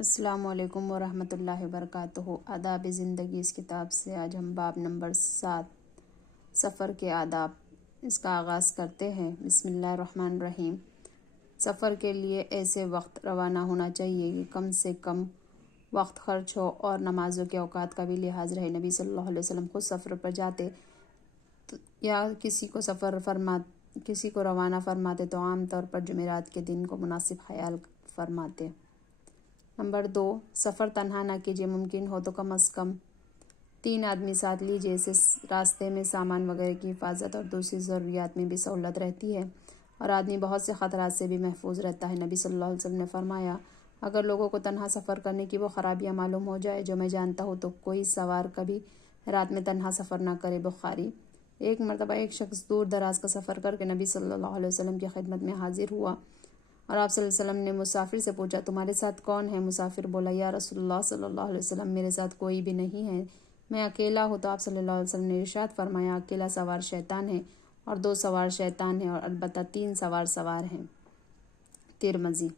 السلام علیکم ورحمۃ اللہ وبرکاتہ۔ آداب زندگی اس کتاب سے آج ہم باب نمبر 7 سفر کے آداب اس کا آغاز کرتے ہیں۔ بسم اللہ الرحمن الرحیم۔ سفر کے لیے ایسے وقت روانہ ہونا چاہیے کہ کم سے کم وقت خرچ ہو اور نمازوں کے اوقات کا بھی لحاظ رہے۔ نبی صلی اللہ علیہ وسلم خود سفر پر جاتے یا کسی کو روانہ فرماتے تو عام طور پر جمعرات کے دن کو مناسب خیال فرماتے۔ نمبر 2، سفر تنہا نہ کیجیے۔ ممکن ہو تو کم از کم 3 آدمی ساتھ لیجیے، اس سے راستے میں سامان وغیرہ کی حفاظت اور دوسری ضروریات میں بھی سہولت رہتی ہے اور آدمی بہت سے خطرات سے بھی محفوظ رہتا ہے۔ نبی صلی اللہ علیہ وسلم نے فرمایا، اگر لوگوں کو تنہا سفر کرنے کی وہ خرابیاں معلوم ہو جائے جو میں جانتا ہوں تو کوئی سوار کبھی رات میں تنہا سفر نہ کرے۔ بخاری۔ ایک مرتبہ ایک شخص دور دراز کا سفر کر کے نبی صلی اللہ علیہ وسلم کی خدمت میں حاضر ہوا اور آپ صلی اللہ علیہ وسلم نے مسافر سے پوچھا، تمہارے ساتھ کون ہے؟ مسافر بولا، یا رسول اللہ صلی اللہ علیہ وسلم، میرے ساتھ کوئی بھی نہیں ہے، میں اکیلا ہوں۔ تو آپ صلی اللہ علیہ وسلم نے ارشاد فرمایا، اکیلا سوار شیطان ہے اور 2 سوار شیطان ہے اور البتہ 3 سوار ہیں۔ ترمذی۔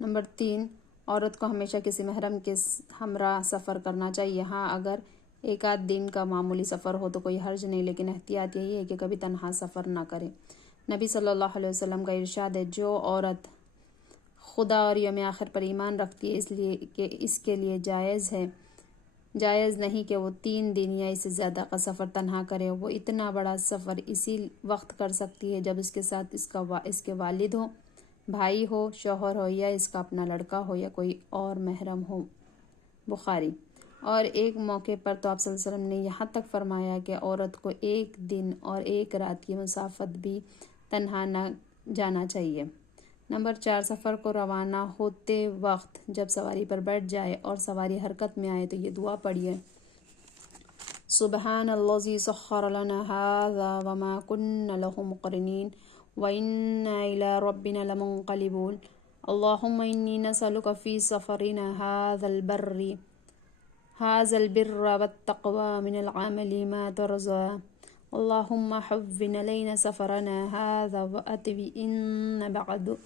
نمبر 3، عورت کو ہمیشہ کسی محرم کے ہمراہ سفر کرنا چاہیے۔ ہاں، اگر ایک آدھ دن کا معمولی سفر ہو تو کوئی حرج نہیں، لیکن احتیاط یہی ہے کہ کبھی تنہا سفر نہ کرے۔ نبی صلی اللہ علیہ وسلم کا ارشاد ہے، جو عورت خدا اور یوم آخر پر ایمان رکھتی ہے اس کے لیے جائز نہیں کہ وہ 3 دن یا اس سے زیادہ کا سفر تنہا کرے۔ وہ اتنا بڑا سفر اسی وقت کر سکتی ہے جب اس کے ساتھ اس کے والد ہو، بھائی ہو، شوہر ہو یا اس کا اپنا لڑکا ہو یا کوئی اور محرم ہو۔ بخاری۔ اور ایک موقع پر تو آپ صلی اللہ علیہ وسلم نے یہاں تک فرمایا کہ عورت کو 1 دن اور 1 رات کی مسافت بھی تنہا نہ جانا چاہیے۔ نمبر 4، سفر کو روانہ ہوتے وقت جب سواری پر بیٹھ جائے اور سواری حرکت میں آئے تو یہ دعا پڑھیے، سبحان الذی سخر لنا ھذا وما كنا له مقرنین وإنا إلی ربنا لمنقلبون اللهم إنی نسألک فی سفرنا هذا البر والتقوى من العمل ما ترضى اللهم حون علينا سفرنا هذا وأتمم بعده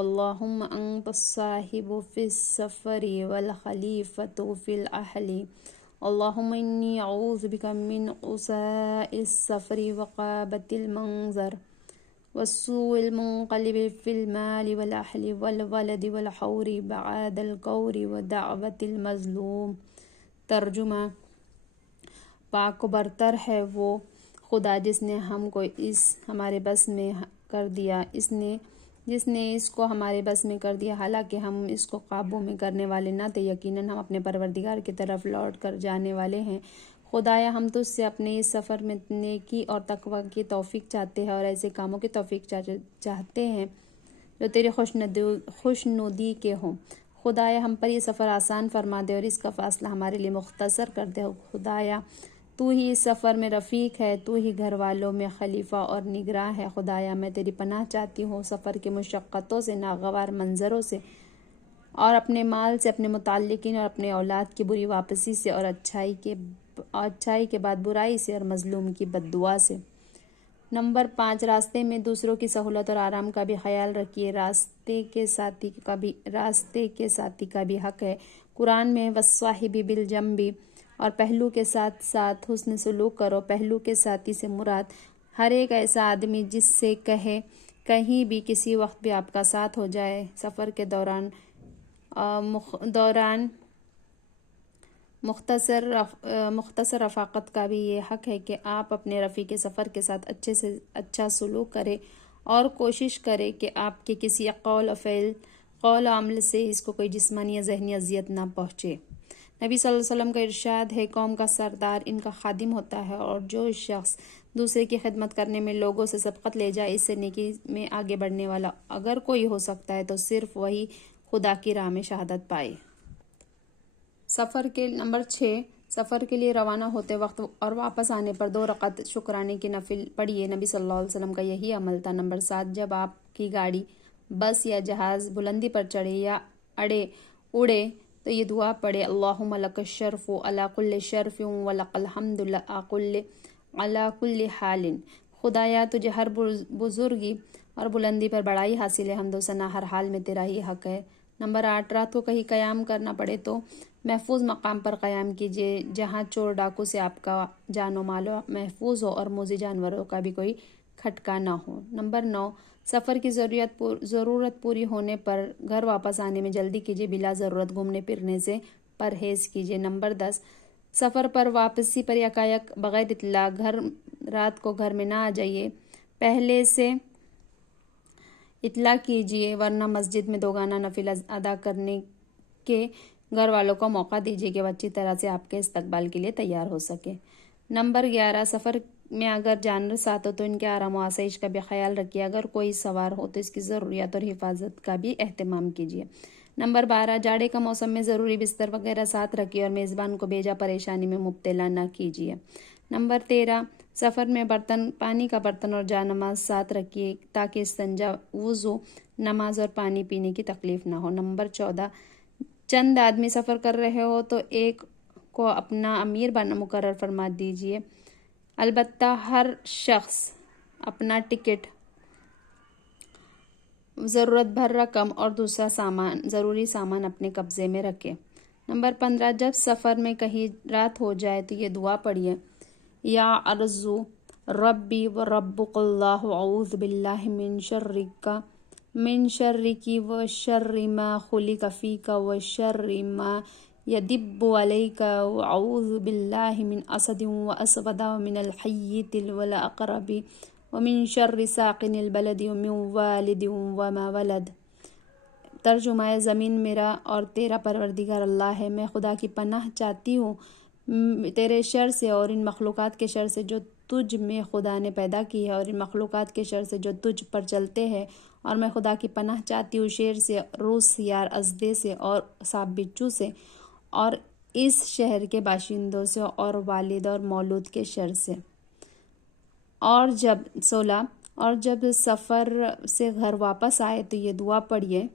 اللهم أنت الصاحب في السفر والخليفة في الأهل اللهم إني أعوذ بك من غصاء السفر وقابة المنظر والسوء المنقلب في المال والأهل والولد والحور بعد الكور ودعوة المظلوم۔ ترجمہ، پاک و برتر ہے وہ خدا جس نے ہم کو ہمارے بس میں کر دیا، جس نے اس کو ہمارے بس میں کر دیا، حالانکہ ہم اس کو قابو میں کرنے والے نہ تھے۔ یقیناً ہم اپنے پروردگار کی طرف لوٹ کر جانے والے ہیں۔ خدایا، ہم تجھ سے اپنے اس سفر میں نیکی اور تقوی کی توفیق چاہتے ہیں اور ایسے کاموں کی توفیق چاہتے ہیں جو تیری خوشنودی کے ہوں۔ خدایا، ہم پر یہ سفر آسان فرما دے اور اس کا فاصلہ ہمارے لیے مختصر کر دے۔ خدایا، تو ہی اس سفر میں رفیق ہے، تو ہی گھر والوں میں خلیفہ اور نگراں ہے۔ خدایا، میں تیری پناہ چاہتی ہوں سفر کی مشقتوں سے، ناگوار منظروں سے اور اپنے مال سے، اپنے متعلقین اور اپنے اولاد کی بری واپسی سے اور اچھائی کے بعد برائی سے اور مظلوم کی بد دعا سے۔ نمبر 5، راستے میں دوسروں کی سہولت اور آرام کا بھی خیال رکھیے۔ راستے کے ساتھی کا بھی حق ہے۔ قرآن میں والصاحب بالجنب اور پہلو کے ساتھ ساتھ حسن سلوک کرو۔ پہلو کے ساتھی سے مراد ہر ایک ایسا آدمی جس سے کہیں بھی کسی وقت بھی آپ کا ساتھ ہو جائے۔ سفر کے دوران مختصر رفاقت کا بھی یہ حق ہے کہ آپ اپنے رفیق سفر کے ساتھ اچھے سے اچھا سلوک کریں اور کوشش کریں کہ آپ کے کسی قول و عمل سے اس کو کوئی جسمانی یا ذہنی اذیت نہ پہنچے۔ نبی صلی اللہ علیہ وسلم کا ارشاد ہے، قوم کا سردار ان کا خادم ہوتا ہے اور جو شخص دوسرے کی خدمت کرنے میں لوگوں سے سبقت لے جائے، اس سے نیکی میں آگے بڑھنے والا اگر کوئی ہو سکتا ہے تو صرف وہی خدا کی راہ میں شہادت پائے۔ نمبر 6، سفر کے لیے روانہ ہوتے وقت اور واپس آنے پر 2 رکعت شکرانے کی نفل پڑھیے۔ نبی صلی اللہ علیہ وسلم کا یہی عمل تھا۔ نمبر 7، جب آپ کی گاڑی، بس یا جہاز بلندی پر چڑھے یا اڑے تو یہ دعا پڑھے، اللہم لک الشرف علی کل شرف ولک الحمد علی کل حال۔ خدایا، تجھے ہر بزرگی اور بلندی پر بڑائی حاصل ہے، حمد و ثنا ہر حال میں تیرا ہی حق ہے۔ نمبر 8، رات کو کہیں قیام کرنا پڑے تو محفوظ مقام پر قیام کیجیے جہاں چور ڈاکو سے آپ کا جان و مال محفوظ ہو اور موذی جانوروں کا بھی کوئی کھٹکا نہ ہو۔ نمبر 9، سفر کی ضرورت پوری ہونے پر گھر واپس آنے میں جلدی کیجیے، بلا ضرورت گھومنے پھرنے سے پرہیز کیجیے۔ نمبر 10، سفر پر واپسی پر یکایک بغیر اطلاع رات کو گھر میں نہ آ جائیے، پہلے سے اطلاع کیجیے، ورنہ مسجد میں 2 گانا نفل ادا کرنے کے گھر والوں کو موقع دیجیے کہ وہ اچھی طرح سے آپ کے استقبال کے لیے تیار ہو سکے۔ نمبر 11، سفر میں اگر جانور ساتھ ہو تو ان کے آرام و آسائش کا بھی خیال رکھیے، اگر کوئی سوار ہو تو اس کی ضروریات اور حفاظت کا بھی اہتمام کیجیے۔ نمبر 12، جاڑے کا موسم میں ضروری بستر وغیرہ ساتھ رکھیے اور میزبان کو بیجا پریشانی میں مبتلا نہ کیجیے۔ نمبر 13، سفر میں پانی کا برتن اور جانماز ساتھ رکھیے تاکہ استنجا، وضو، نماز اور پانی پینے کی تکلیف نہ ہو۔ نمبر 14، چند آدمی سفر کر رہے ہو تو ایک کو اپنا امیر مقرر فرما دیجیے، البتہ ہر شخص اپنا ٹکٹ، ضرورت بھر رقم اور دوسرا ضروری سامان اپنے قبضے میں رکھے۔ نمبر 15، جب سفر میں کہیں رات ہو جائے تو یہ دعا پڑھیے، یا ارض ربی و ربک اللہ اعوذ باللہ من شرک و شر ما خلق فیک و شر ما یدب علیک و اعوذ باللہ من اسد و اسود و من الحیۃ والاقرب ومن شر ساقن البلد ومن والد وما ولد۔ ترجمہ، زمین میرا اور تیرا پروردگار اللہ ہے، میں خدا کی پناہ چاہتی ہوں تیرے شر سے اور ان مخلوقات کے شر سے جو تجھ میں خدا نے پیدا کی ہے، اور ان مخلوقات کے شر سے جو تجھ پر چلتے ہیں، اور میں خدا کی پناہ چاہتی ہوں شیر سے، روس یار ازدے سے اور سانپ بچھو سے، اور اس شہر کے باشندوں سے اور والد اور مولود کے شر سے۔ اور جب 16، اور جب سفر سے گھر واپس آئے تو یہ دعا پڑھیے،